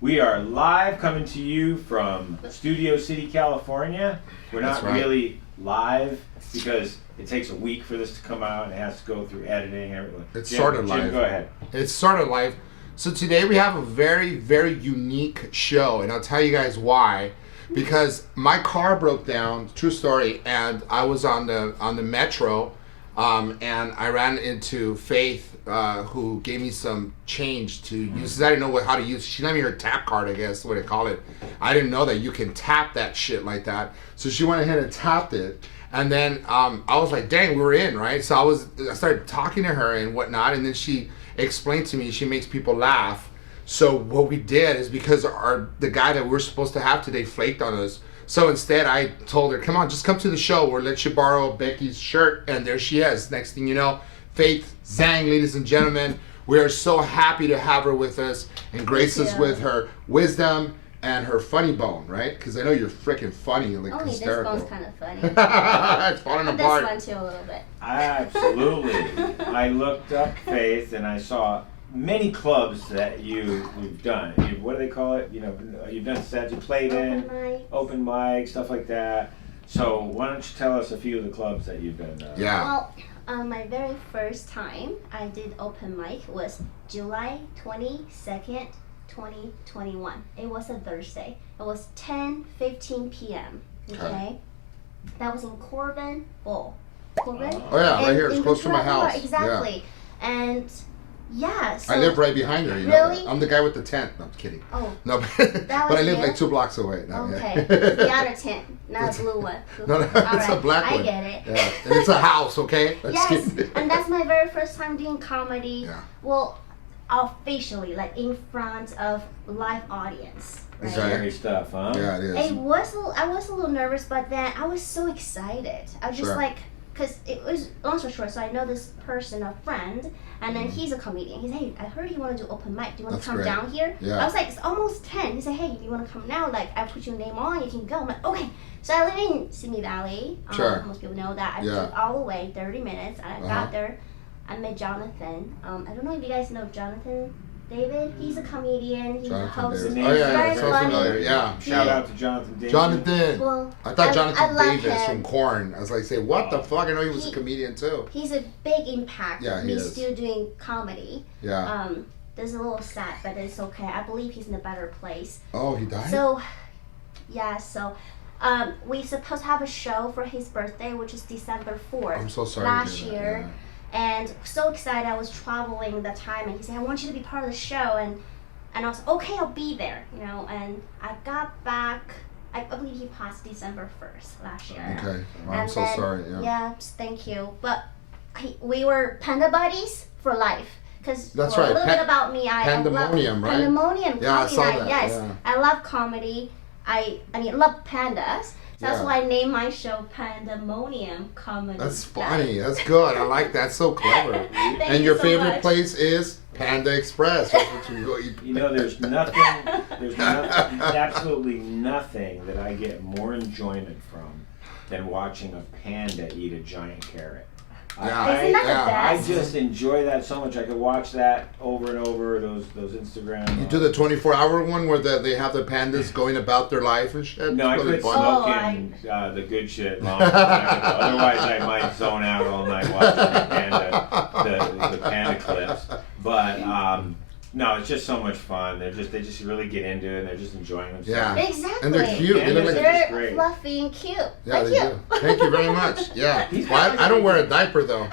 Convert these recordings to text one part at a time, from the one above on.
We are live coming to you from Studio City, California. We're not really live because it takes a week for this to come out and it has to go through editing and everything. It's sort of live. Jim, go ahead. It's sort of live. So today we have a very, very unique show, and I'll tell you guys why. Because my car broke down, true story, and I was on the metro, and I ran into Faith, who gave me some change to use. 'Cause I didn't know how to use. She lent me her tap card, I guess, what they call it. I didn't know that you can tap that shit like that. So she went ahead and tapped it, and then I was like, "Dang, we're in, right?" So I started talking to her and whatnot, and then she explained to me she makes people laugh. So what we did is because the guy that we're supposed to have today flaked on us. So instead I told her, "Come on, just come to the show. We'll let you borrow Becky's shirt." And there she is. Next thing you know, Faith Zhang, ladies and gentlemen. We are so happy to have her with us and grace us with her wisdom and her funny bone, right? Because I know you're freaking funny, like only hysterical. Only this bone's kind of funny. It's falling apart. This one too a little bit. Absolutely. I looked up Faith and I saw many clubs that you've done. What do they call it? You know, you've done sets, you played in, open mic, stuff like that. So why don't you tell us a few of the clubs that you've been? Yeah. Well, my very first time I did open mic was July 22nd, 2021. It was a Thursday. It was 10:15 p.m. Okay. That was in Corbin Bowl. Corbin? Oh yeah, right here. It's close to my house. Exactly. Yeah. And yeah, so I live right behind her, you know. Really? I'm the guy with the tent. No, I'm kidding. Oh. No, but I live like 2 blocks away. No, okay. Yeah. The other tent, not a blue one. No, it's a black one. I get it. Yeah. And it's a house, okay? Yes, and that's my very first time doing comedy. Yeah. Well, officially, like in front of live audience. Right? Scary stuff, huh? Yeah, it is. I was a little nervous, but then I was so excited. I was just like, because it was, long story short, so I know this person, a friend, and then he's a comedian. He said, "Hey, I heard you want to do open mic. Do you want to come down here?" Yeah. I was like, "It's almost 10. He said, "Hey, if you want to come now, like, I put your name on, you can go." I'm like, "Okay." So I live in Simi Valley. Most people know that. I took all the way, 30 minutes, and I got there. I met Jonathan. I don't know if you guys know Jonathan David. He's a comedian. He's a host. Oh yeah, he's very funny. Yeah. Shout out to Jonathan David. Jonathan. Well, I thought Jonathan Davis him. from Korn. I was like, say, what the fuck? I know he was a comedian too. He's a big impact. Yeah, he is. Still doing comedy. Yeah. There's a little sad, but it's okay. I believe he's in a better place. Oh, he died? So, yeah, we supposed to have a show for his birthday, which is December 4th. I'm so sorry. Last year. Yeah. And so excited, I was traveling that time, and he said, "I want you to be part of the show," and I was like, "Okay, I'll be there," you know. And I got back. I believe he passed December 1st last year. Okay, well, I'm so sorry. Yeah, thank you. But we were Panda buddies for life. Because a little bit about me, Pandemonium, right? Pandemonium yeah, Comedy I saw night. that. Yes, yeah. I love comedy. I love pandas. So that's why I named my show Pandemonium Comedy. That's funny. That's good. I like that. So clever. And your so favorite much. place is Panda Express. That's what you go eat. You know, there's absolutely nothing that I get more enjoyment from than watching a panda eat a giant carrot. Isn't that the I best? just enjoy that so much. I could watch that over and over. Those Instagram. You do the 24-hour one where they have the pandas going about their life and shit? No, I quit smoking the good shit long time ago. Otherwise, I might zone out all night watching the panda clips. But no, it's just so much fun. They just really get into it and they're just enjoying themselves. Yeah, exactly. and they're cute. They're fluffy and cute. Yeah, they do. Thank you very much. Yeah, well, I don't wear a diaper though.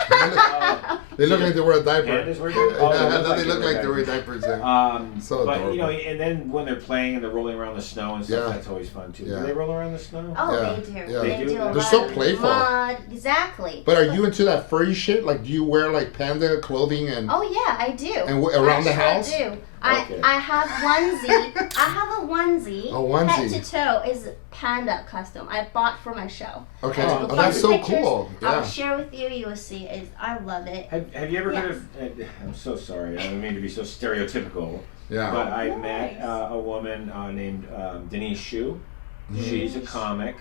They look like they wear a diaper. Pandas wear diapers? They look like they wear diapers. Yeah. So but adorable. you know, and then when they're playing and they're rolling around the snow and stuff, that's always fun too. Yeah. Do they roll around the snow? Oh, yeah. they do. Yeah. They do. They're so playful. Exactly. But are you into that furry shit? Like, do you wear like panda clothing and? Oh yeah, I do. And around the house? I do. I have onesie. I have a onesie. A onesie. Head to toe is panda costume. I bought for my show. Okay. Oh, that's so cool. Yeah. I'll share with you. You will see. I love it. Have you ever heard of? I'm so sorry. I don't mean to be so stereotypical. Yeah. But I met a woman named Denise Shu. Mm-hmm. She's a comic.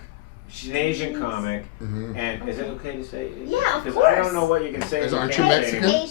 She's an Asian comic. Mm-hmm. And is it okay to say? Yeah, of course. Because I don't know what you can say. Aren't you Mexican?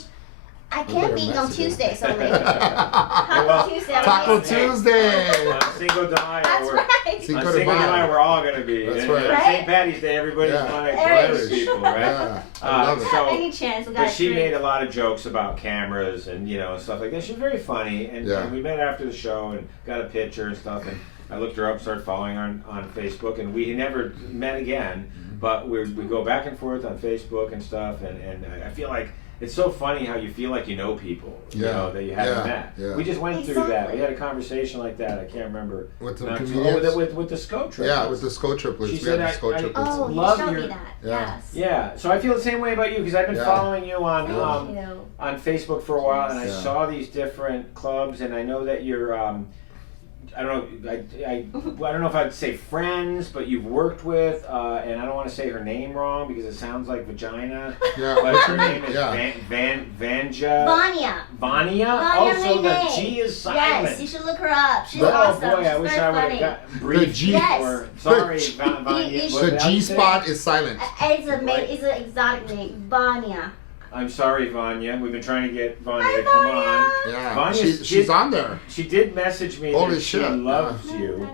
I can't be on Tuesdays only. Well, Taco Tuesday. Cinco de Mayo. That's right. On Cinco de Mayo, we're all going to be. That's and right. on St. Patty's Day, everybody's like Irish people, right? Yeah, I love it. So, Any chance, we but got she drinks. made a lot of jokes about cameras and stuff like that. She's very funny, and we met after the show and got a picture and stuff. And I looked her up, started following her on Facebook, and we never met again. But we go back and forth on Facebook and stuff, and I feel like it's so funny how you feel like you know people, that you haven't met. Yeah. We just went through that. We had a conversation like that. I can't remember. With the with the SCO triplets. Yeah, with the SCO triplets. She said, the SCO triplets. Oh, you love showed your, me that. Yeah. Yes. Yeah, so I feel the same way about you because I've been following you on Facebook for a while, and I saw these different clubs, and I know that you're. I don't know. I don't know if I'd say friends, but you've worked with, and I don't want to say her name wrong because it sounds like vagina. Yeah. But her name is Vanja. Vanya. Vanya. Also, the G is silent. Yes, you should look her up. She's Oh awesome. boy, I She's wish very I would funny. have got brief. G. Or, sorry, Vanya. The G spot is silent. It's an exotic name, Vanya. I'm sorry, Vanya. We've been trying to get Vanya Hi, to come Vanya. on. Yeah, Vanya, she's on there. She did message me Holy that she shit, loves you.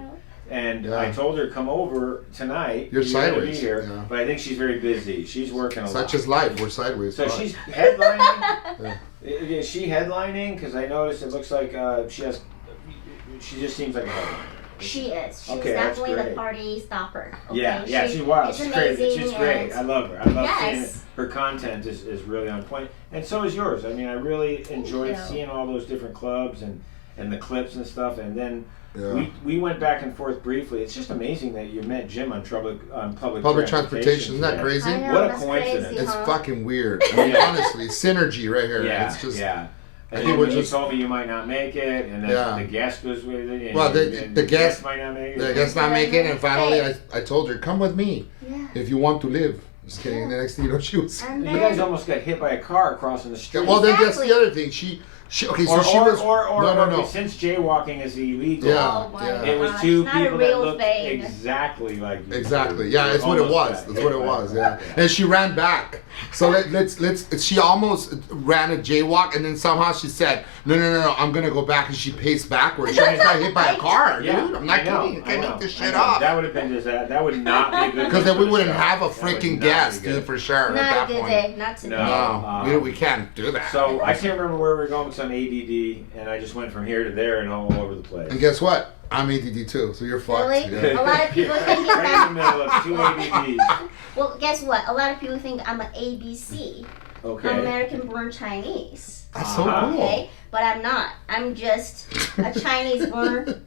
And I told her come over tonight. You're sideways. Be here, but I think she's very busy. She's working a lot. Such is life. We're sideways. So she's headlining. Is she headlining? Because I noticed it looks like she just seems like a headliner. She is. She's Okay, definitely that's the great. party stopper. Okay? Yeah, she's wild. She's crazy. amazing She's great. I love her. I love seeing it. Yes. Her content is really on point. And so is yours. I mean, I really enjoyed you. seeing all those different clubs and the clips and stuff. And then Yeah. we went back and forth briefly. It's just amazing that you met Jim on public transportation. Isn't that today. crazy? I know, What a that's coincidence. crazy, It's huh? fucking weird. I mean, honestly, synergy right here. Yeah, It's just. yeah. And I then think when we're you just. told me you might not make it, and then the guest was with it, and Well, and the guest might not make it. The guest not making it, and finally I told her, come with me Yeah. if you want to live. Just kidding. And the next thing you know, she was. And You then, guys almost got hit by a car crossing the street. Well, then that's Exactly. the other thing. She okay, so or, she was. or since jaywalking is illegal, Yeah. oh my Yeah. it was gosh, two not a people that real looked thing. exactly like you. Exactly. Yeah, it's what it Almost was. got That's hit what it by a was. car. Yeah. And she ran back. So let's. She almost ran a jaywalk, and then somehow she said, "No, I'm gonna go back," and she paced backwards. She almost got hit by a car, Yeah, dude. I'm not I know, kidding. You can't I know, make this I shit know. up. That would have been that would not be a good. Because then for we the wouldn't show. have a That would freaking not be guest, good. dude, for sure. not at a that good point. day. Not today. No, we can't do that. So I can't remember where we were going because I'm ADD, and I just went from here to there and all over the place. And guess what? I'm ADD too, so you're fucked. Really? Yeah. A lot of people think right in that. the middle of two ADDs. Well, guess what? A lot of people think I'm an ABC. Okay. I'm American-born Chinese. That's so Uh-huh. cool. Okay, but I'm not. I'm just a Chinese born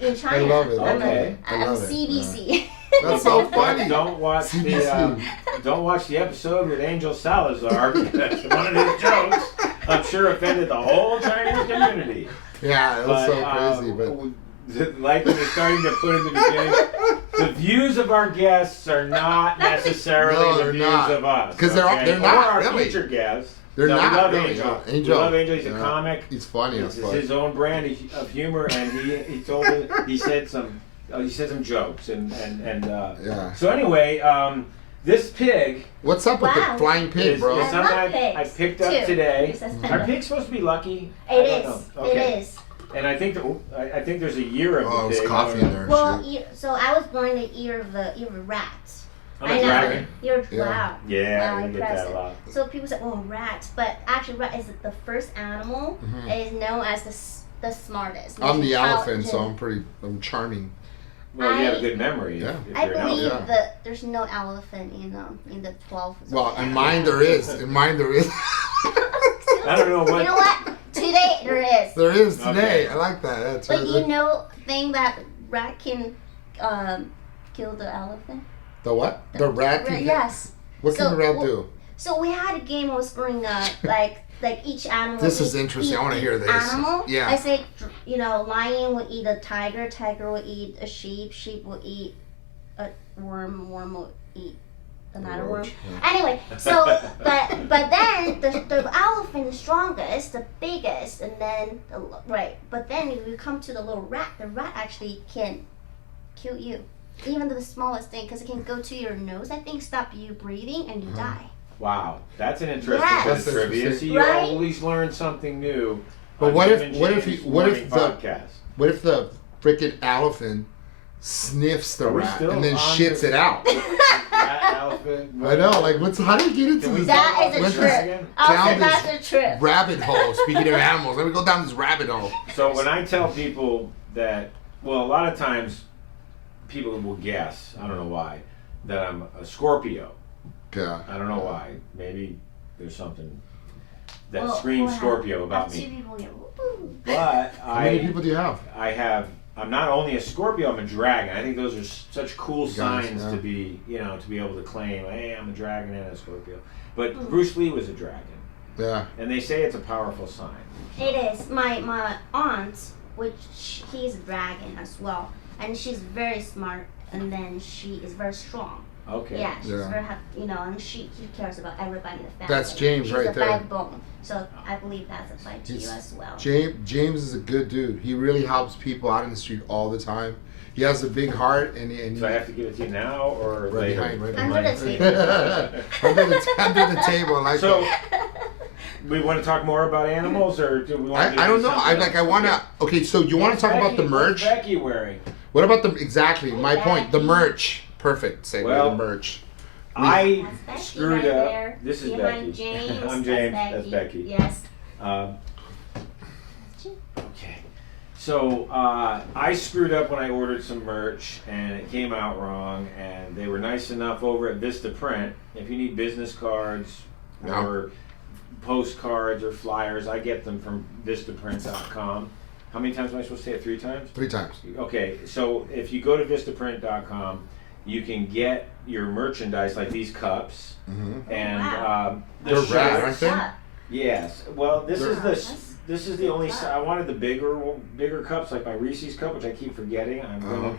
in China. I love it. Okay. I'm love it. CBC. That's so funny. Don't watch CBC. don't watch the episode with Angel Salazar because one of his jokes I'm sure offended the whole Chinese community. Yeah, it was so crazy, but like when you're starting to put in the beginning, the views of our guests are not necessarily No, the they're views not. of us. 'Cause they're or not, our really. future guests. they're No, not we love really. Angel. Yeah. Angel. We love Angel. He's a Yeah. comic. He's funny as It's fuck. his own brand of humor, and he told me he said some jokes and Yeah. So anyway, this pig What's up with Wow. the flying pig, is, bro? is something love I pigs, picked up too. today. It says Are Panda. pigs supposed to be lucky? I It don't is. know. Okay. It is. And I think I think there's a year of Oh, the there's pig. coffee in there. Well, Shit. so I was born the year of a rat. I'm I a know. dragon. You're Yeah. wow. Yeah, Wow, we get that a impressive. lot. So people say, "Oh, rat," but actually, rat is the first animal. Mhm. It is known as the smartest. I'm the most elephant, so intelligent. I'm charming. Well, you have a I- good memory. Yeah. If I you're an believe elephant. Yeah. that there's no elephant in the 12. Well, in mine there is. In mine there is. I don't know what. You know what? Today there is. There is today. Okay. I like that. That's But really you know, thing that rat can kill the elephant. the what? The rat. Can Yes. What can So, the rat well, do? So we had a game was growing up, like each animal. This is eat- interesting. I eat- wanna hear eat this. Animal. Yeah. I say, lion will eat a tiger. Tiger will eat a sheep. Sheep will eat a worm. Worm will eat another worm. Yeah. Anyway, so but then the elephant is strongest, the biggest, and then But then if you come to the little rat, the rat actually can kill you, even the smallest thing, because it can go to your nose. I think stop you breathing and you die. Wow, that's an interesting Yes. bit of That's trivia. interesting. So you Right? always learn something new. But on what Jim if- and what if James you- what if Morning the- podcast? What if the freaking elephant sniffs the Are we rat still and then on shits this- it out? Rat, elephant, I know, like, how do you get into Can we this talk That about is a this trip. again? Also, Down that's this a trip. rabbit hole? Speaking of animals, let me go down this rabbit hole. So when I tell people that, well, a lot of times people will guess, I don't know why, that I'm a Scorpio. Yeah. I don't know why. Maybe there's something that Well, screams we'll Scorpio have about two me. people here. Woo-hoo. But How many people do you have? I'm not only a Scorpio, I'm a dragon. I think those are such cool Guys, signs yeah. to be, to be able to claim, hey, I'm a dragon and a Scorpio. But Mm. Bruce Lee was a dragon. Yeah. And they say it's a powerful sign. It is. My aunt, which he's a dragon as well, and she's very smart, and then she is very strong. Okay. Yeah, she's Yeah. very and he cares about everybody in the family. That's James she's right the there. backbone. So I believe that's applied to you He's- as well. James is a good dude. He really helps people out in the street all the time. He has a big heart, and So I have to give it to you now or right later? behind, right Under behind. the table. under the table. I like So, that. we want to talk more about animals, or do we want to I don't know. I want to. Okay, so you want to talk about the merch? What's Becky wearing? What about the exactly my Hey, point? The Becky. merch. Perfect. Segue. Well, the merch. I That's Becky screwed right up. there. This is Behind Becky. James, I'm James. That's Becky. Yes. Okay. So I screwed up when I ordered some merch, and it came out wrong. And they were nice enough over at Vista Print. If you need business cards Yeah. or postcards or flyers, I get them from vistaprint.com. How many times am I supposed to say it? 3 times? 3 times. Okay, so if you go to vistaprint.com, you can get your merchandise like these cups, Mm-hmm. and Wow. the They're rad, shirts. aren't they? Up. Yes. Well, this They're- is the That's- this is the only. I wanted the bigger cups, like my Reese's cup, which I keep forgetting. Uh-huh.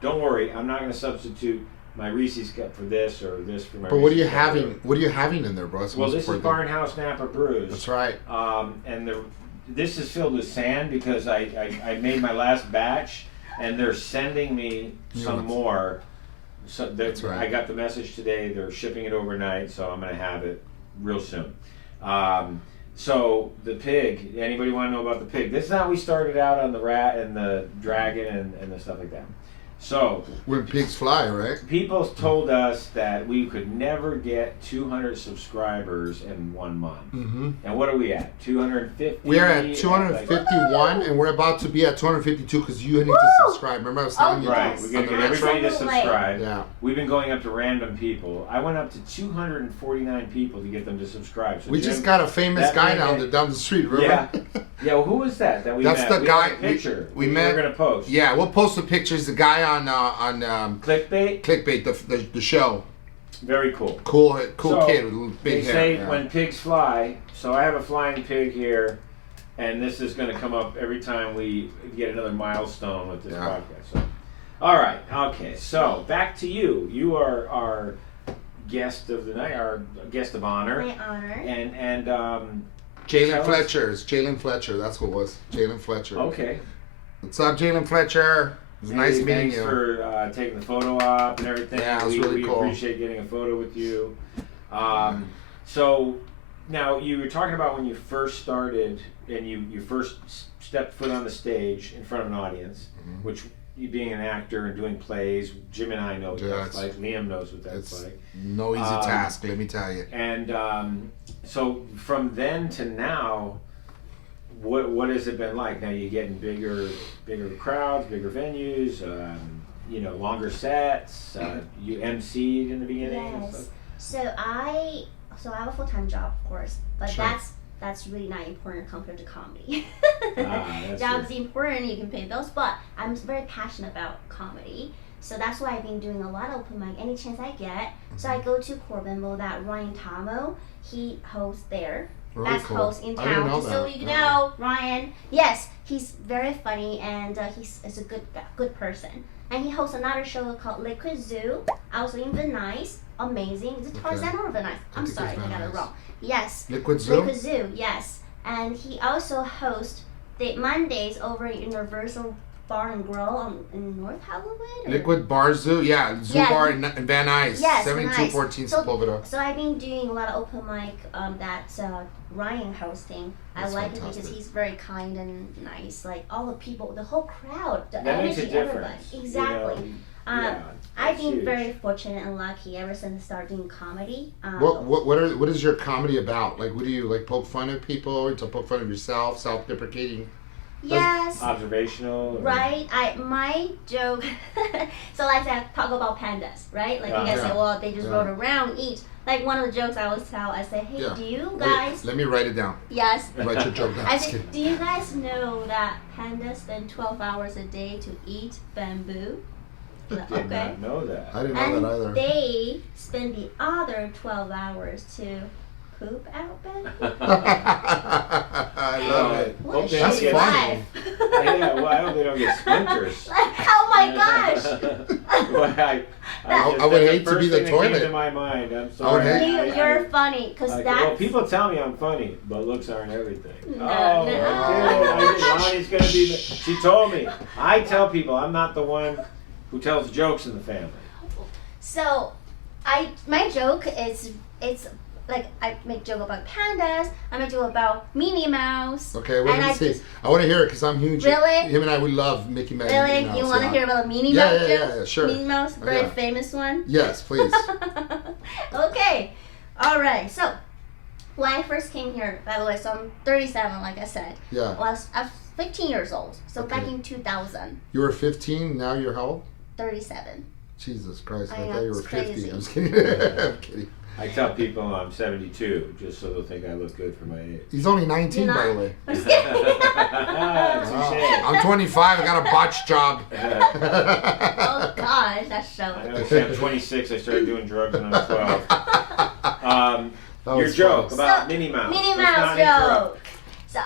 Don't worry, I'm not gonna substitute my Reese's cup for this or this for my. But what are you Reese's cup. having? What are you having in there, bro? That's the Well, most this is important thing. Barnhouse Napa Brews. That's right. And this is filled with sand because I made my last batch, and they're sending me some ones. more. So That's right. I got the message today. They're shipping it overnight, so I'm gonna have it real soon. So the pig. Anybody want to know about the pig? This is how we started out on the rat and the dragon and the stuff like that. So When pigs fly, right? people told us that we could never get 200 subscribers in 1 month. Mm-hmm. And what are we at? 250? We're at 251, and we're about to be at 252 because you need to Woo! subscribe. Remember I was telling you Right, Yes. we gotta on the get everybody to Metro. subscribe. Yeah. We've been going up to random people. I went up to 249 people to get them to subscribe. So We Jim, just got a famous that guy man- down the street, remember? Yeah. Yeah, well, who was that we That's met? the We guy- had a picture. we met- We're gonna post. Yeah, we'll post the pictures. The guy on Clickbait. Clickbait, the show. Very cool. Cool So, kid with a They big hair. say yeah. when pigs fly. So I have a flying pig here, and this is going to come up every time we get another milestone with this Yeah. podcast. So, all right, okay. So back to you. You are our guest of the night, our guest of honor, My honor. and Jalen tell us- Fletcher. It's Jalen Fletcher. That's what it was. Jalen Fletcher. okay. What's up, Jalen Fletcher? It was nice Hey, meeting thanks you. for taking the photo op and everything. Yeah, it was really we cool. appreciate getting a photo with you. So now you were talking about when you first started and you first stepped foot on the stage in front of an audience, Mhm. which you being an actor and doing plays, Jim and I know what that's Yeah, like. Liam knows what that's It's like. no easy task, let me tell you. And so from then to now, what has it been like? Now you're getting bigger crowds, bigger venues, longer sets. You emceed in the beginning. And Yes. stuff. So I have a full-time job, of course, but Sure. that's really not important compared to comedy. That's Job's important, you can pay bills, but I'm very passionate about comedy. So that's why I've been doing a lot of open mic any chance I get. So I go to Corbinville that Ryan Tamo, he hosts there. Really Best cool. host in I didn't town. know Just so that. you know, Ryan. Yes, he's very funny and he's a good person. And he hosts another show called Liquid Zoo. Also in Venice. Amazing. Is it Okay. Tarzan or Venice? I'm think sorry, it's I got it Venice. wrong. Yes. Liquid Zoo? Liquid Zoo, yes. And he also hosts the Mondays over at Universal bar and grill in North Hollywood. Liquid Bar Zoo, yeah, Zoo Bar in Van Nuys, yes, 7214 Sepulveda. So I've been doing a lot of open mic that Ryan hosting. That's I like it fantastic. because he's very kind and nice. Like all the people, the whole crowd, the That makes a energy, everybody. difference. Exactly. You know? Yeah, I've that's been huge. very fortunate and lucky ever since I started doing comedy. What is your comedy about? Like, what do you like? Poke fun at people, or to poke fun of yourself, self-deprecating? Yes. Observational. Or... Right. My joke. So like I talk about pandas, right? Like you guys say, well, they just rode around, eat. Like one of the jokes I always tell, I say, hey, do you guys? Wait, let me write it down. Yes. Write your joke down. I said, do you guys know that pandas spend 12 hours a day to eat bamboo? Did not know that. I didn't know that either. And they spend the other 12 hours to poop out bamboo. I love it. What a That's shitty funny. life. Yeah, well, I hope they don't get splinters. Oh my gosh. Well, I would hate to be the That toilet. came to my mind. I'm I would sorry. hate- You're funny, because Well, that's... people tell me I'm funny, but looks aren't everything. No, I no. did. Lonnie's gonna be the, she told me. I tell people I'm not the one who tells jokes in the family. So, my joke is, it's like, I make joke about pandas, I make joke about Minnie Mouse. Okay, what and did he say? I want to hear it because I'm huge. Really? Him and I, we love Mickey Mouse. Really? Minnie Mouse, You want to yeah. hear about a Minnie Yeah, Mouse yeah, joke? yeah, sure. Minnie Mouse, very Yeah. famous one. Yes, please. Okay. All right. So, when I first came here, by the way, so I'm 37, like I said. Yeah. I was 15 years old. So Okay. back in 2000, You were 15, now you're how old? 37. Jesus Christ, I I know, thought you were it's 50. crazy. I'm just kidding. I'm kidding. I tell people I'm 72 just so they'll think I look good for my age. He's only 19, You're by the not. way. I'm just kidding. Touche. I'm 25, I got a botch job. Oh gosh, that's so. I know, see, I'm 26. I started doing drugs when I was 12. That Your was joke fun. about So, Minnie Mouse. Minnie Let's Mouse not interrupt. joke. So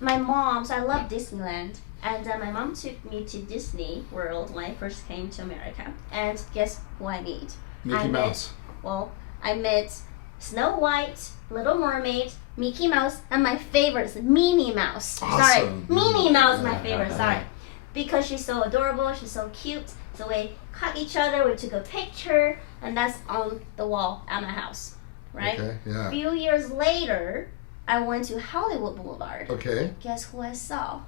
my mom, so I love Disneyland, and my mom took me to Disney World when I first came to America. And guess who I meet? Mickey Mouse. I met Snow White, Little Mermaid, Mickey Mouse, and my favorite is Minnie Mouse. Awesome. Sorry, Minnie Mouse is my favorite. Sorry, because she's so adorable, she's so cute. So we cut each other, we took a picture, and that's on the wall at my house. Right? Okay, yeah. A few years later, I went to Hollywood Boulevard. Okay. Guess who I saw?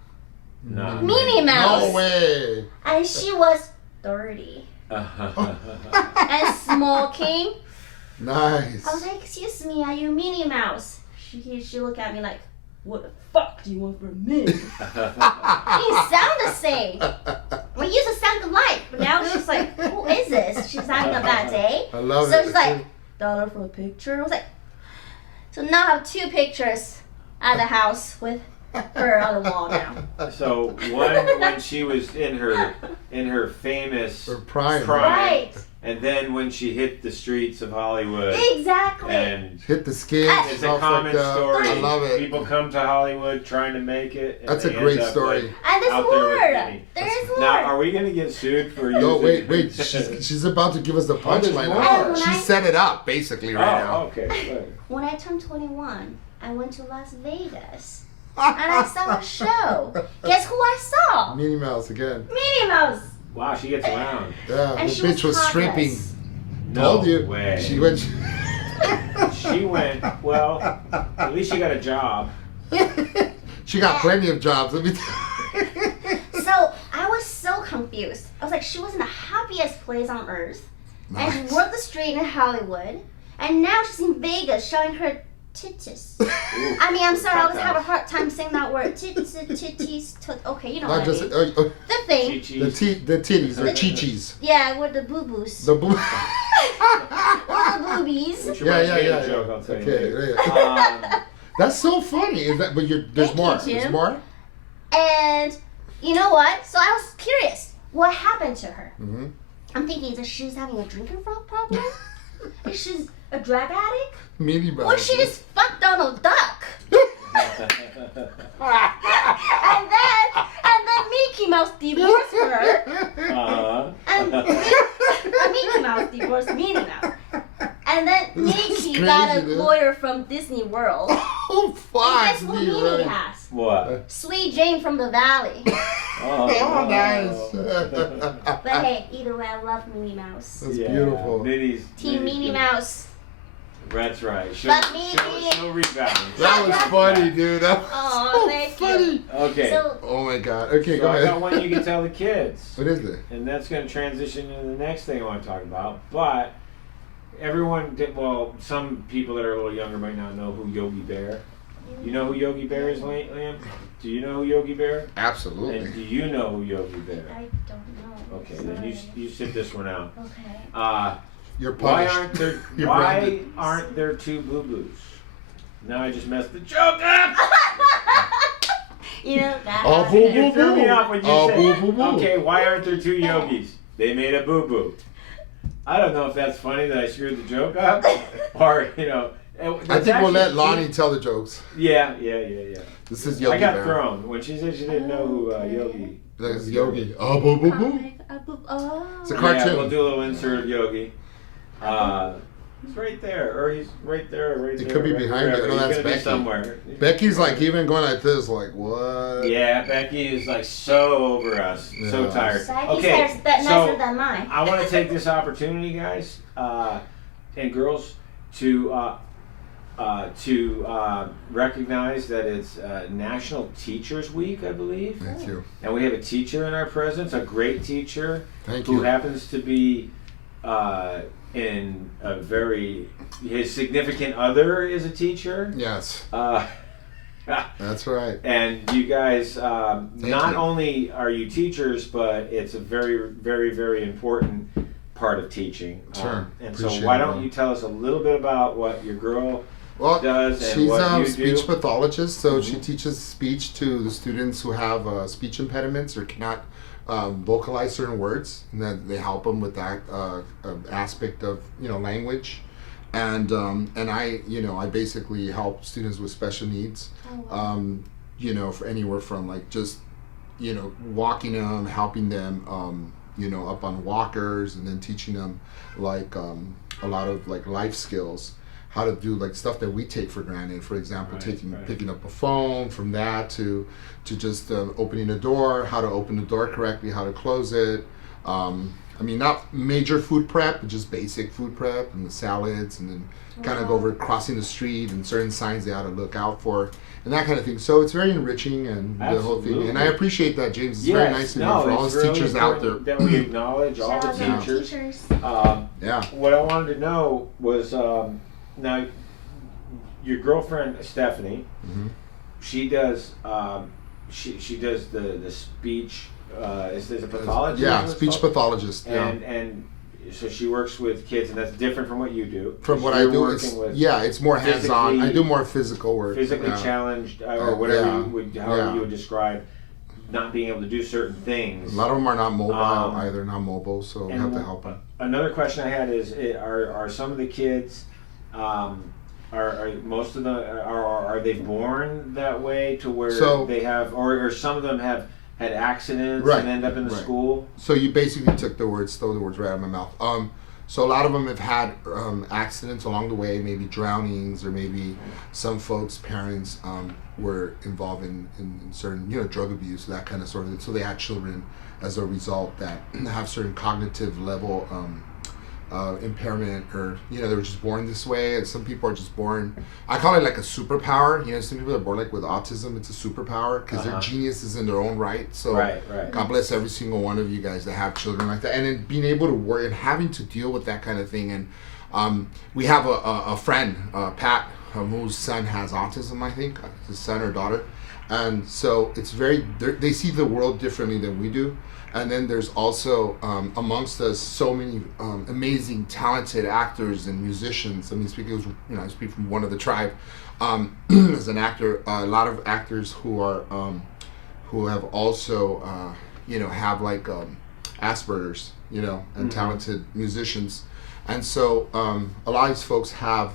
No. Minnie Mouse. No way. And she was 30 and smoking. Nice. I was like, excuse me, are you Minnie Mouse? She looked at me like, what the fuck do you want from me? You sound the same. We used to sound alike, but now she's like, who is this? She's having a bad day. I love So it. she's like, $1 for a picture. I was like, so now I have 2 pictures at the house with her on the wall now. So one when she was in her famous Her prime. Right. and then when she hit the streets of Hollywood, Exactly. and Hit the skin. it's a all common fucked up. story. I love it. People come to Hollywood trying to make it. And That's a they great end up, story. like, And there's out there with more. Minnie. There's more. Now, are we gonna get sued for using? No, wait. She's about to give us the there's punchline. more. And She set it up basically right now. Oh, okay. Good. When I turned 21, I went to Las Vegas. And I saw a show. Guess who I saw? Minnie Mouse again. Minnie Mouse. Wow, she gets around. Yeah, And the she bitch was topless. stripping. No Told you. way. She went. She went. Well, at least she got a job. She got plenty of jobs. Let me. So I was so confused. I was like, she was in the happiest place on earth. And Nice. she worked the street in Hollywood. And now she's in Vegas showing her titties. I mean, I'm sorry, I always have a hard time saying that word. Titties. Okay, you know Not what just I mean. The thing. the titties or chi-chis. Yeah, with the boo-boos. The blue. With the boobies. Which Yeah, reminds me yeah, of a yeah. joke I'll tell you Okay, later. yeah. That's so funny. Is that? But there's Thank more. you, Jim. There's more. And you know what? So I was curious. What happened to her? Mm-hmm. I'm thinking, is she's having a drinking problem? Is she a drug addict? Minnie Mouse. Or she just fucked Donald Duck? and then Mickey Mouse divorced her. Uh-huh. And Mickey Mouse divorced Minnie Mouse. And then Mickey got a lawyer from Disney World. Oh, fuck. And guess what Minnie right. has? What? Sweet Jane from the Valley. Oh, nice. But hey, either way, I love Minnie Mouse. That's beautiful. Team Minnie Mouse. That's right. But Mickey. She'll rebound. That was funny, dude. That was Oh, so thank funny. you. Okay. So, Oh my god. Okay, So go I ahead. got one you can tell the kids. What is it? And that's going to transition into the next thing I want to talk about. But everyone, well, some people that are a little younger might not know who Yogi Bear. You know who Yogi Bear is, Liam? Do you know who Yogi Bear? Absolutely. And do you know who Yogi Bear? I don't know. Okay, then you sit this one out. Okay. You're Why punished. aren't there You're Why branded. aren't there two boo boos? Now I just messed the joke up. You know that. Oh, boo You boo threw me boo. off when you Oh, said, boo boo boo. okay, why aren't there two yogis? They made a boo boo. I don't know if that's funny that I screwed the joke up, or I think we'll let Lonnie tell the jokes. Yeah. This is Yogi I got Bear. thrown when she said she didn't know who Yogi. This is Yogi. Oh, boo boo boo. Oh. It's a Yeah, cartoon. we'll do a little insert of Yogi. He's right there, or he's right there, or right there. It could be right behind you. wherever. No, He's that's gonna be Becky. somewhere. Becky's like even going like this, like what? Yeah, Becky is like so over us, so Yeah. tired. So I think Okay, that's so nicer than mine. I want to take this opportunity, guys, and girls, to recognize that it's National Teachers Week, I believe, Thank you. and we have a teacher in our presence, a great teacher Thank who you. happens to be in a his significant other is a teacher. Yes, Uh, that's right. And you guys, not you. only are you teachers, but it's a very, very, very important part of teaching. Sure. And so Appreciate why it, don't man. you tell us a little bit about what your girl Well, does and she's what a you speech do? pathologist, so she teaches speech to the students who have speech impediments or cannot vocalize certain words, and then they help them with that aspect of language, and I I basically help students with special needs, for anywhere from like just walking them, helping them up on walkers, and then teaching them like a lot of like life skills, how to do like stuff that we take for granted. For example, picking up a phone, from that to just opening a door, how to open the door correctly, how to close it. Not major food prep, but just basic food prep and the salads, and then kind of go over crossing the street and certain signs they ought to look out for and that kind of thing. So it's very enriching, and the whole thing. And I appreciate that, James. It's very nice of you for all the teachers out there. That we acknowledge all the Shout out to teachers. Yeah. What I wanted to know was now your girlfriend Stephanie, she does she does the speech. Is a pathologist? Yeah, speech pathologist. And so she works with kids, and that's different from what you do. From what I do, it's more hands-on. I do more physical work. Physically challenged, or whatever however you would describe, not being able to do certain things. A lot of them are not mobile either, not mobile, so we have to help them. Another question I had is, are some of the kids, are most of them, are they born that way to where they have, or some of them have had accidents and end up in the school? So you basically took stole the words right out of my mouth. So a lot of them have had accidents along the way, maybe drownings, or maybe some folks' parents were involved in certain drug abuse, that kind of sort of. So they had children as a result that have certain cognitive level impairment, or they were just born this way. And some people are just born, I call it like a superpower. Some people are born like with autism. It's a superpower because they're geniuses in their own right. So God bless every single one of you guys that have children like that, and then being able to work and having to deal with that kind of thing. And we have a friend, Pat, whose son has autism, I think, his son or daughter. And so it's they see the world differently than we do. And then there's also amongst us so many amazing, talented actors and musicians. I speak from one of the tribe as an actor. A lot of actors who are who have also have like Asperger's, and talented musicians. And so a lot of these folks have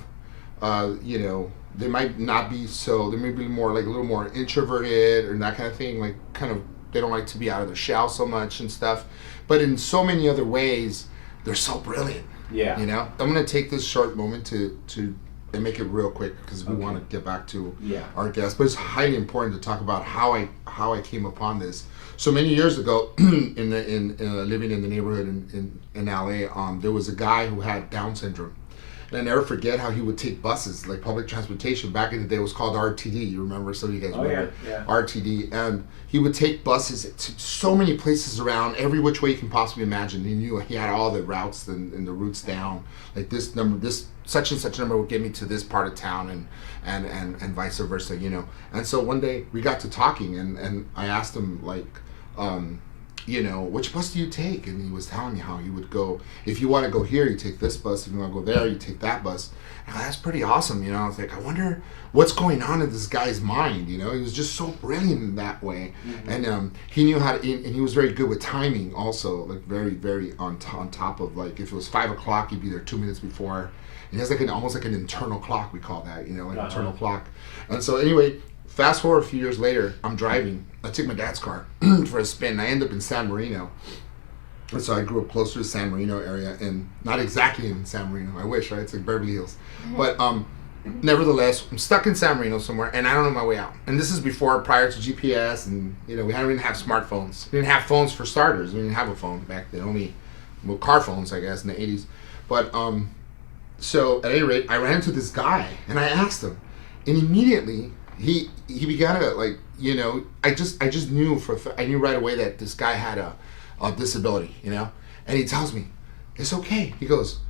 they might not be so. They may be more like a little more introverted or that kind of thing, like kind of. They don't like to be out of their shell so much and stuff, but in so many other ways, they're so brilliant. Yeah. You know, I'm gonna take this short moment to and make it real quick because we want to get back to our guest. But it's highly important to talk about how I came upon this. So many years ago, living in the neighborhood in LA, there was a guy who had Down syndrome. And I never forget how he would take buses, like public transportation. Back in the day, it was called RTD. You remember? Some of you guys remember? Yeah. RTD. And he would take buses to so many places around, every which way you can possibly imagine. He knew he had all the routes and the routes down. Like this number, this such and such number would get me to this part of town, and vice versa, you know. And so one day we got to talking, and I asked him, like, you know, which bus do you take? And he was telling me how he would go, if you want to go here, you take this bus. If you want to go there, you take that bus. And that's pretty awesome, you know. I was like, I wonder what's going on in this guy's mind, you know. He was just so brilliant in that way. And he knew how to, and he was very good with timing also, like very, very on top of, like, if it was 5 o'clock, he'd be there 2 minutes before. And he has like almost like an internal clock, we call that, you know, like internal clock. And so anyway, fast forward a few years later, I'm driving. I took my dad's car for a spin. I end up in San Marino. And so I grew up closer to San Marino area, and not exactly in San Marino. I wish, right? It's like Beverly Hills. But nevertheless, I'm stuck in San Marino somewhere, and I don't know my way out. And this is prior to GPS, and, you know, we didn't have smartphones. We didn't have phones for starters. We didn't have a phone back then. Only car phones, I guess, in the 80s. But so at any rate, I ran into this guy, and I asked him, and immediately he began to, like, you know, I just knew I knew right away that this guy had a disability, you know. And he tells me, it's okay. He goes,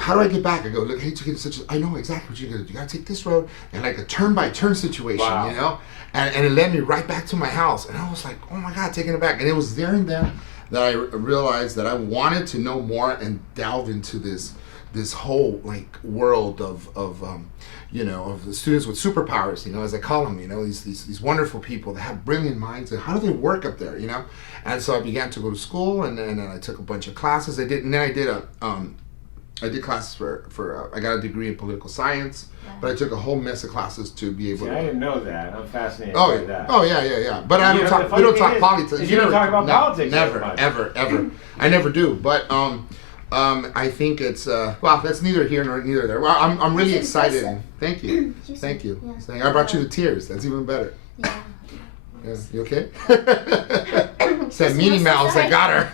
how do I get back? I go, look, I know exactly what you're gonna do. You gotta take this road, and like a turn-by-turn situation, you know. And it led me right back to my house, and I was like, oh my God, taking it back. And it was there and then that I realized that I wanted to know more and delve into this whole, like, world of you know, of the students with superpowers, you know, as I call them, you know, these wonderful people that have brilliant minds, and how do they work up there, you know? And so I began to go to school, and then I took a bunch of classes. I did classes for I got a degree in political science, but I took a whole mess of classes to be able to. I didn't know that. I'm fascinated by that. Oh yeah. But we don't talk politics. You don't talk about politics. Never, ever. I never do. But I think it's well, that's neither here nor neither there. Well, I'm really excited. Thank you. Yeah. I brought you to tears. That's even better. Yeah. You okay? It's that Minnie Mouse. I got her.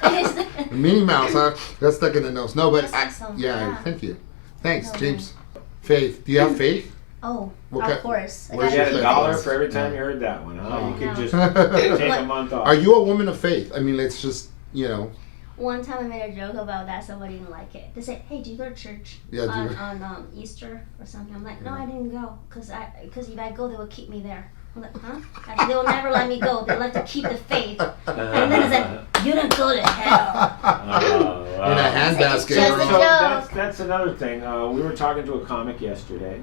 Minnie Mouse, huh? Got stuck in the nose. No, but yeah. Thank you. Thanks, James. Faith, do you have faith? Oh, of course. You get $1 for every time you heard that one, huh? You could just take a month off. Are you a woman of faith? I mean, let's just, you know. One time I made a joke about that. Somebody didn't like it. They said, "Hey, do you go to church on Easter or something?" I'm like, "No, I didn't go, because if I go, they will keep me there." I'm like, "Huh?" Actually, they will never let me go. They like to keep the faith. And then it's like, "You don't go to hell." In a handbasket. So that's another thing. We were talking to a comic yesterday.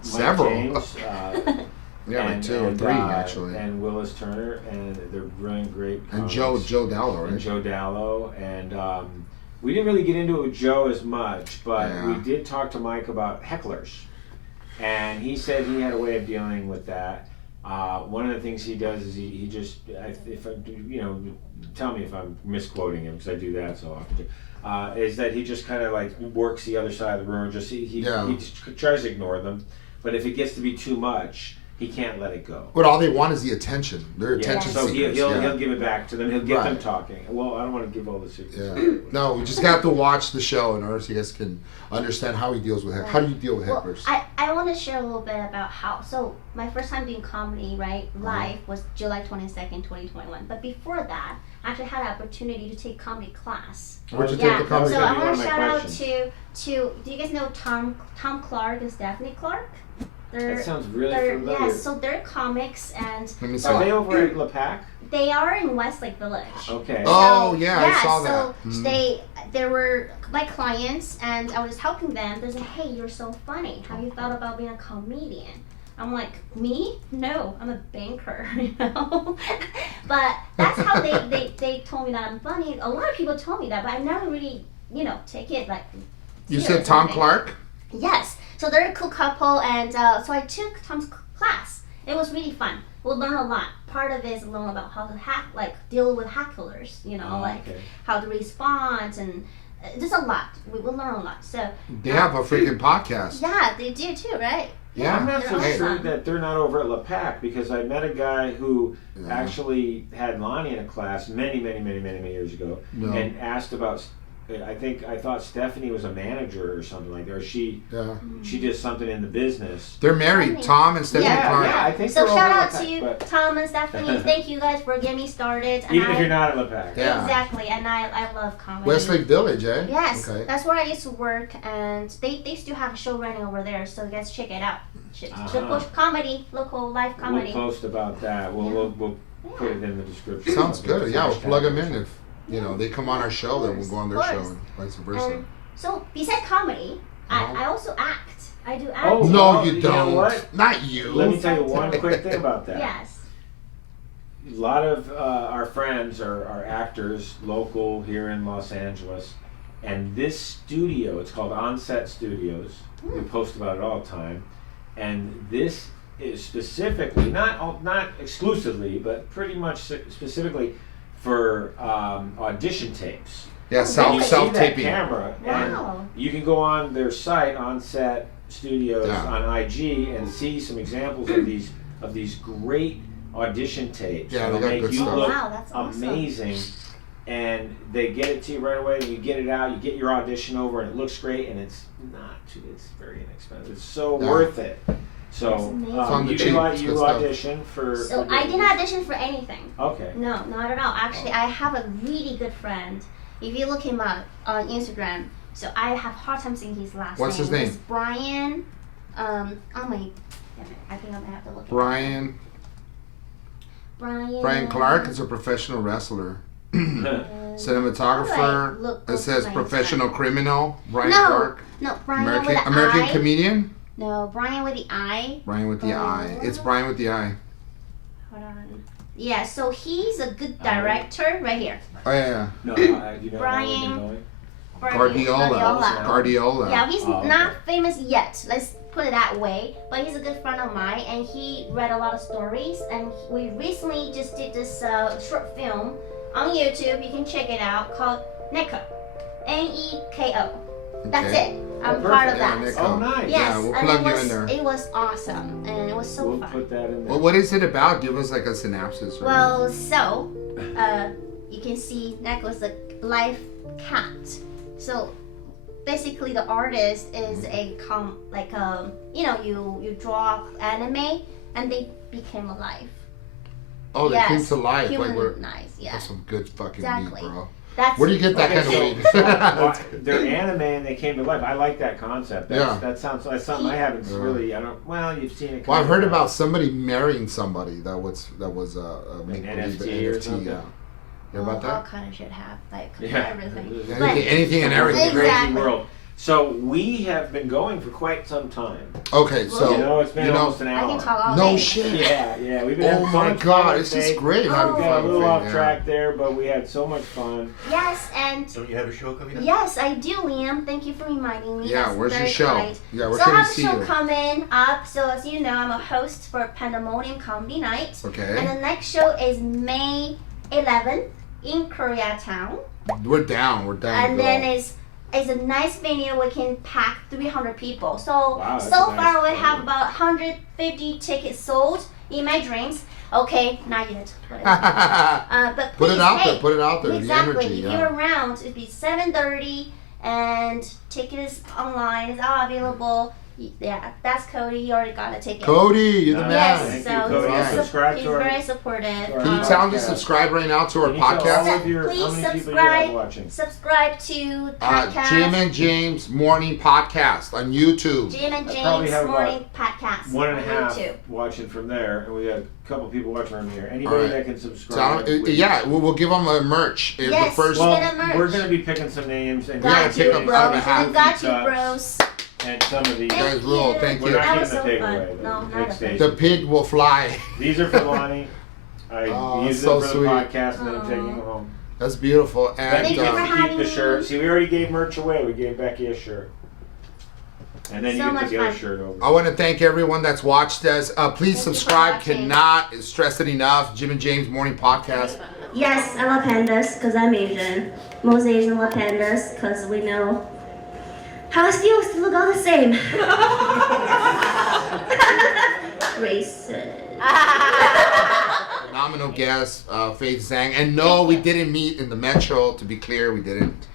Several. James, yeah, like 2 or 3 actually. And Willis Turner, and they're brilliant, great comics. And Joe Dallo, right? And Joe Dallo, and we didn't really get into it with Joe as much, but we did talk to Mike about hecklers, and he said he had a way of dealing with that. One of the things he does is he just, if I, you know, tell me if I'm misquoting him, because I do that so often too, is that he just kind of like works the other side of the room, just he just tries to ignore them, but if it gets to be too much, he can't let it go. But all they want is the attention. They're attention so seekers. He'll give it back to them. He'll get them talking. Well, I don't want to give all the secrets. Yeah. No, we just have to watch the show in order so you guys can understand how he deals with How do you deal with hecklers? I want to share a little bit about how. So my first time doing comedy, right, live was July 22nd, 2021. But before that, I actually had an opportunity to take comedy class. Where'd you take the comedy class? So I want to shout out to do you guys know Tom Clark and Stephanie Clark? That sounds really familiar. Yes, so they're comics, and are they over at La Pac? They are in Westlake Village. Okay. Oh yeah, I saw that. So they were my clients, and I was helping them. They said, "Hey, you're so funny. Have you thought about being a comedian?" I'm like, "Me? No, I'm a banker." You know. But that's how they told me that I'm funny. A lot of people told me that, but I never really, you know, take it like. You said Tom Clark? Yes. So they're a cool couple, and so I took Tom's class. It was really fun. We'll learn a lot. Part of it is learn about how to deal with hecklers, you know, how to respond, there's a lot. We will learn a lot. So they have a freaking podcast. Yeah, they do too, right? Yeah. I'm not so They're sure awesome. that they're not over at LePac because I met a guy who actually had Lonnie in a class many years ago and asked about. I thought Stephanie was a manager or something like that, or she did something in the business. They're married, Tom and Stephanie Clark. Yeah, I think so. they're Shout over out at to LePac, Tom and Stephanie. Thank you guys for getting me started. And even if you're not at LePac. Yeah. Exactly, and I love comedy. Westlake Village, eh? Yes, Okay. that's where I used to work, and they still have a show running over there. So you guys check it out. Local comedy, local live comedy. We'll post about that. We'll put it in the description. Sounds good. Yeah, we'll plug them in if they come on our show. Then we'll go on their show and vice versa. So besides comedy, I also act. I do act. Oh, no, well, you you don't. know what? Not you. Let me tell you one quick thing about that. Yes. A lot of our friends are actors local here in Los Angeles, and this studio, it's called Onset Studios. We post about it all the time, and this is specifically not exclusively, but pretty much specifically for audition tapes. Yeah, And you see that self-taping. camera, Wow. and you can go on their site, Onset Studios, Yeah. on IG, and see some examples of these great audition tapes. Yeah, That'll they got make good you stuff. look Wow, that's awesome. amazing. And they get it to you right away, and you get it out, you get your audition over, and it looks great, and it's very inexpensive. It's so worth it. So That's amazing. you cheap, it's you good stuff. audition for. So I didn't audition for anything. Okay. No, not at all. Actually, I have a really good friend. If you look him up on Instagram, so I have a hard time saying his last name. What's his name? It's Brian. Oh my. Damn it, I think I'm gonna have to look. Brian Clark is a professional wrestler. Cinematographer. It says professional criminal. Brian Clark. No, Brian with the American I. comedian. No, Brian with the I. Brian with the eye. It's Brian with the eye. Hold on. Yeah, so he's a good director right here. Oh yeah. No, you know Brian. Guardiola. Yeah, he's Oh, okay. not famous yet. Let's put it that way. But he's a good friend of mine, and he read a lot of stories. And we recently just did this short film on YouTube. You can check it out called Neca, Neko. That's Okay. it. I'm part of Yeah, that. Neca. Oh, nice. Yes, Yeah, we'll and plug it you was, in there. It was awesome, and it was so We'll fun. put that in there. Well, what is it about? Give us like a synopsis. Or Well, so you can see Neca was a live cat. So basically, the artist is you draw anime and they became alive. oh, they came to life. Like we're. Humanized, yeah. That's some good fucking Exactly. weed, bro. That's Where do you get that Okay, kind of weed? Well, they're anime and they came to life. I like that concept. Yeah. That's something I haven't really. Well, you've seen it. Well, I've come heard around. about somebody marrying somebody that was make NFT believe or something? Yeah. You hear about all that? kind of shit have Yeah. everything. Anything and everything. Crazy Exactly. world. So we have been going for quite some time. Okay, so It's been almost an I hour. can talk all no day. shit. Yeah, we've been Oh having so my much God, fun it's today. just great Oh. having We got fun. a little with off it, track there, but we had so much fun. Yes, and Don't you have a show coming up? yes, I do, Liam. Thank you for reminding me. Yeah, That's where's your very show? kind. Yeah, where So I can we have a see show you? coming up. So as you know, I'm a host for Pandemonium Comedy Night. And Okay, the next show is May 11th in Koreatown. we're down. We're down. And to go. then it's a nice venue. We can pack 300 people. So Wow, that's so a nice far we venue. have about 150 tickets sold in my dreams. Okay, not yet. But Put please, it out hey, there. Put it out there. Exactly. The energy. If Yeah. you're around, it'd be 7:30, and tickets online. It's all available. Yeah, that's Cody. He already got a ticket. Cody, you're the Nice. man. Yes, Thank so you, Cody. Right. Subscribe he's to our. very supportive. Can Can you Um, tell them to Podcast. subscribe right now to our Can you tell all podcast? of your, Please how many people you subscribe. have watching? Subscribe to podcast. Jim and James Morning Podcast on YouTube. Jim and I probably James have Morning Podcast. 1.5 on YouTube. watching from there, and we got a couple people watching from here. Anybody All right. that can Tell subscribe. 'em- yeah, we'll give them a merch. If Yes. the first, Well, Well, Get a merch. we're gonna be picking some names and gotta Got pick you, them bros. out of half We got you, cups bros. and some of these. Guys, rule. Thank We're you. not That giving was the so pig fun. away. No, The not pig a station. the pig will fly. These are for Lonnie. I Oh, used so them for sweet. the podcast and then I'm Aw. taking them home. That's beautiful. And Becky you gets for to keep having the me. shirt. See, we already gave merch away. We gave Becky a shirt. And then you So can much put the other fun. shirt over. I want to thank everyone that's watched us. Please Thank you for subscribe. watching. Cannot stress it enough. Jim and James Morning Podcast. Yes, I love pandas because I'm Asian. Most Asians love pandas because we know how it feels to look all the same. Racist. Phenomenal guest, Faith Zhang. And no, we didn't meet in the metro. To be clear, we didn't.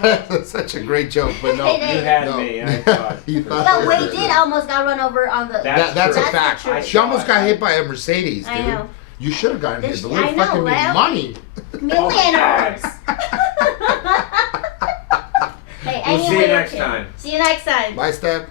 That's such a great joke, but no. You had no. me, I thought. You thought But for we sure. did almost got run over on the. That's a That's fact. the truth. She almost got hit by a Mercedes, dude. I know. You should have gotten hit. This- The little I know, fucking right? money. Millionaires. Hey, We'll see you anyway, next okay. time. See you next time. Bye, Steph.